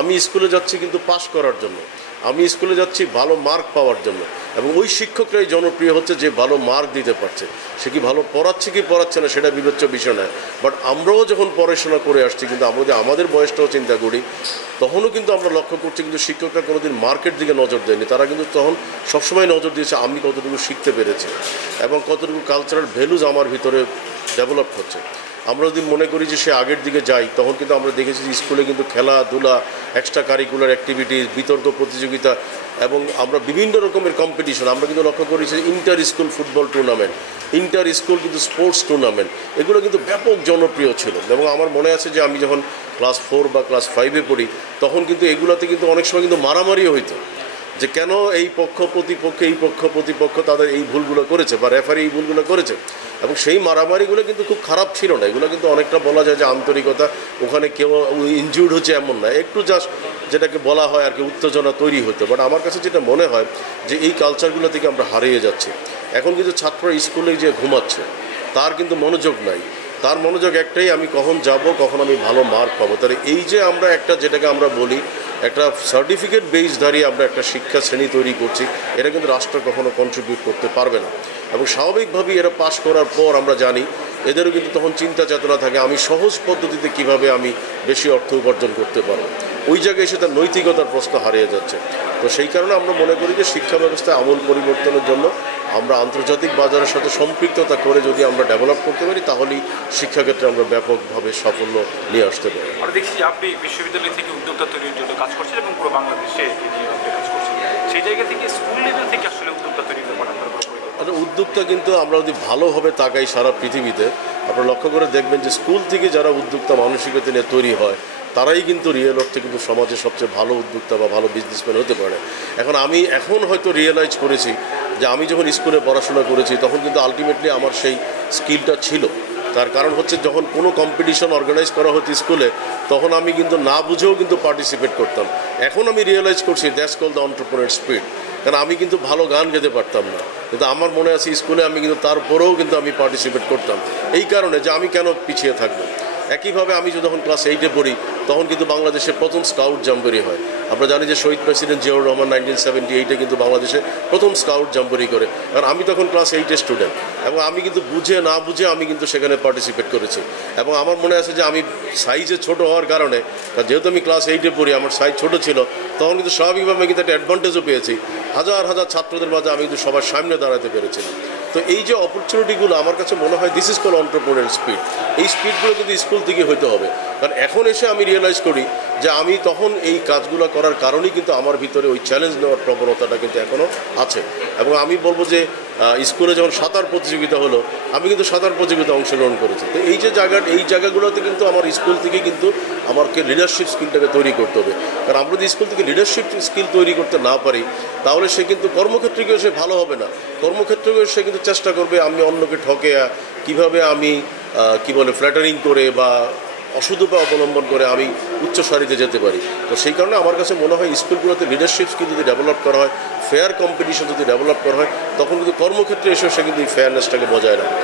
আমি স্কুলে যাচ্ছি কিন্তু পাশ করার জন্য, আমি স্কুলে যাচ্ছি ভালো মার্ক পাওয়ার জন্য, এবং ওই শিক্ষকরাই জনপ্রিয় হচ্ছে যে ভালো মার্ক দিতে পারছে। সে কি ভালো পড়াচ্ছে কি পড়াচ্ছে না সেটা বিবেচ্য বিষয় নয়, বাট আমরাও যখন পড়াশোনা করে আসছি, কিন্তু আমরা যদি আমাদের বয়সটাও চিন্তা করি, তখনও কিন্তু আমরা লক্ষ্য করছি কিন্তু শিক্ষকরা কোনোদিন মার্কের দিকে নজর দেয়নি। তারা কিন্তু তখন সবসময় নজর দিয়েছে আমি কতটুকু শিখতে পেরেছি এবং কতটুকু কালচারাল ভ্যালুজ আমার ভিতরে ডেভেলপ হচ্ছে। আমরা যদি মনে করি যে সে আগের দিকে যাই, তখন কিন্তু আমরা দেখেছি যে স্কুলে কিন্তু খেলাধুলা, এক্সট্রা কারিকুলার অ্যাক্টিভিটিস, বিতর্ক প্রতিযোগিতা এবং আমরা বিভিন্ন রকমের কম্পিটিশন, আমরা কিন্তু লক্ষ্য করেছি inter school football tournament, inter school কিন্তু স্পোর্টস টুর্নামেন্ট, এগুলো কিন্তু ব্যাপক জনপ্রিয় ছিল। এবং আমার মনে আছে যে আমি যখন ক্লাস 4 বা ক্লাস 5-এ পড়ি, তখন কিন্তু এগুলোতে কিন্তু অনেক সময় কিন্তু মারামারিও হইতো, যে কেন এই পক্ষ প্রতিপক্ষ, এই পক্ষ প্রতিপক্ষ তাদের এই ভুলগুলো করেছে বা রেফারি এই ভুলগুলো করেছে। এবং সেই মারামারিগুলো কিন্তু খুব খারাপ ছিল না, এগুলো কিন্তু অনেকটা বলা যায় যে আন্তরিকতা, ওখানে কেউ ইনজিউর্ড হচ্ছে এমন না, একটু জাস্ট যেটাকে বলা হয় আর কি উত্তেজনা তৈরি হতো। বাট আমার কাছে যেটা মনে হয় যে এই কালচারগুলো থেকে আমরা হারিয়ে যাচ্ছি। এখন কিন্তু ছাত্র স্কুলে যে ঘুমাচ্ছে, তার কিন্তু মনোযোগ নাই, তার মনোযোগ একটাই, আমি কখন যাব, কখন আমি ভালো মার্ক পাবো। তাহলে এই যে আমরা একটা যেটাকে আমরা বলি একটা সার্টিফিকেট বেস দাঁড়িয়ে আমরা একটা শিক্ষা শ্রেণী তৈরি করছি, এটা কিন্তু রাষ্ট্র কখনো কন্ট্রিবিউট করতে পারবে না। এবং স্বাভাবিকভাবেই এরা পাশ করার পর আমরা জানি এদেরও কিন্তু তখন চিন্তা চেতনা থাকে আমি সহজ পদ্ধতিতে কিভাবে আমি বেশি অর্থ উপার্জন করতে পারবো। ওই জায়গায় এসে তার নৈতিকতার প্রশ্ন হারিয়ে যাচ্ছে। তো সেই কারণে আমরা মনে করি যে শিক্ষা ব্যবস্থায় আমূল পরিবর্তনের জন্য আমরা আন্তর্জাতিক বাজারের সাথে সম্পৃক্ততা করে যদি আমরা ডেভেলপ করতে পারি, তাহলেই শিক্ষাক্ষেত্রে আমরা ব্যাপকভাবে সাফল্য নিয়ে আসতে পারি। আমরা দেখছি যে আপনি বিশ্ববিদ্যালয় থেকে উদ্যোক্তা তৈরির জন্য কাজ করছেন এবং পুরো বাংলাদেশে কাজ করছেন, সেই জায়গা থেকে স্কুল লেভেল থেকে আসলে উদ্যোক্তা তৈরির ব্যাপারে উদ্যোক্তা কিন্তু আমরা যদি ভালোভাবে তাকাই সারা পৃথিবীতে, আপনারা লক্ষ্য করে দেখবেন যে স্কুল থেকে যারা উদ্যোক্তা মানসিকতা নিয়ে তৈরি হয়, তারাই কিন্তু রিয়েল অর্থে কিন্তু সমাজে সবচেয়ে ভালো উদ্যোক্তা বা ভালো বিজনেসম্যান হতে পারে। এখন হয়তো রিয়েলাইজ করেছি যে আমি যখন স্কুলে পড়াশোনা করেছি, তখন কিন্তু আলটিমেটলি আমার সেই স্কিলটা ছিল। তার কারণ হচ্ছে যখন কোনো কম্পিটিশন অর্গানাইজ করা হতো স্কুলে, তখন আমি কিন্তু না বুঝেও কিন্তু পার্টিসিপেট করতাম। এখন আমি রিয়েলাইজ করছি that's called the entrepreneur spirit. কারণ আমি কিন্তু ভালো গান গেতে পারতাম না, কিন্তু আমার মনে আছে স্কুলে আমি কিন্তু তারপরেও কিন্তু আমি পার্টিসিপেট করতাম, এই কারণে যে আমি কেন পিছিয়ে থাকবো। একইভাবে আমি যখন ক্লাস 8-এ পড়ি, তখন কিন্তু বাংলাদেশে প্রথম স্কাউট জাম্বরি হয়। আমরা জানি যে শহীদ প্রেসিডেন্ট জিয়াউর রহমান 1978-এ কিন্তু বাংলাদেশে প্রথম স্কাউট জাম্বরি করে, কারণ আমি তখন ক্লাস 8-এর স্টুডেন্ট, এবং আমি কিন্তু বুঝে না বুঝে আমি কিন্তু সেখানে পার্টিসিপেট করেছি। এবং আমার মনে আছে যে আমি সাইজে ছোট হওয়ার কারণে, যেহেতু আমি ক্লাস 8-এ পড়ি, আমার সাইজ ছোট ছিল, তখন কিন্তু স্বাভাবিকভাবে কিন্তু একটা অ্যাডভান্টেজও পেয়েছি, হাজার হাজার ছাত্রদের মাঝে আমি কিন্তু সবার সামনে দাঁড়াতে পেরেছিলাম। তো এই যে অপরচুনিটিগুলো আমার কাছে মনে হয় দিস ইজ কল এন্টারপ্রেনারিয়াল স্পিড। এই স্পিডগুলো কিন্তু স্কুল থেকে হইতে হবে, কারণ এখন এসে আমি রিয়েলাইজ করি যে আমি তখন এই কাজগুলো করার কারণেই কিন্তু আমার ভিতরে ওই চ্যালেঞ্জ নেওয়ার প্রবণতাটা কিন্তু এখনও আছে। এবং আমি বলবো যে স্কুলে যখন সাঁতার প্রতিযোগিতা হলো, আমি কিন্তু সাঁতার প্রতিযোগিতায় অংশগ্রহণ করেছি। তো এই জায়গাগুলোতে কিন্তু আমার স্কুল থেকে কিন্তু আমাকে লিডারশিপ স্কিলটাকে তৈরি করতে হবে। কারণ আমরা যদি স্কুল থেকে লিডারশিপ স্কিল তৈরি করতে না পারি, তাহলে সে কিন্তু কর্মক্ষেত্রে গিয়ে সে ভালো হবে না। কর্মক্ষেত্রে গিয়ে সে কিন্তু চেষ্টা করবে আমি অন্যকে ঠকে কীভাবে আমি ফ্ল্যাটারিং করে বা অসুদুপা অবলম্বন করে আমি উচ্চ সারিতে যেতে পারি। তো সেই কারণে আমার কাছে মনে হয় স্কুলগুলোতে লিডারশিপ স্কিল যদি ডেভেলপ করা হয়, ফেয়ার কম্পিটিশন যদি ডেভেলপ করা হয়, তখন কিন্তু কর্মক্ষেত্রে এসে সে কিন্তু এই ফেয়ারনেসটাকে বজায় রাখে।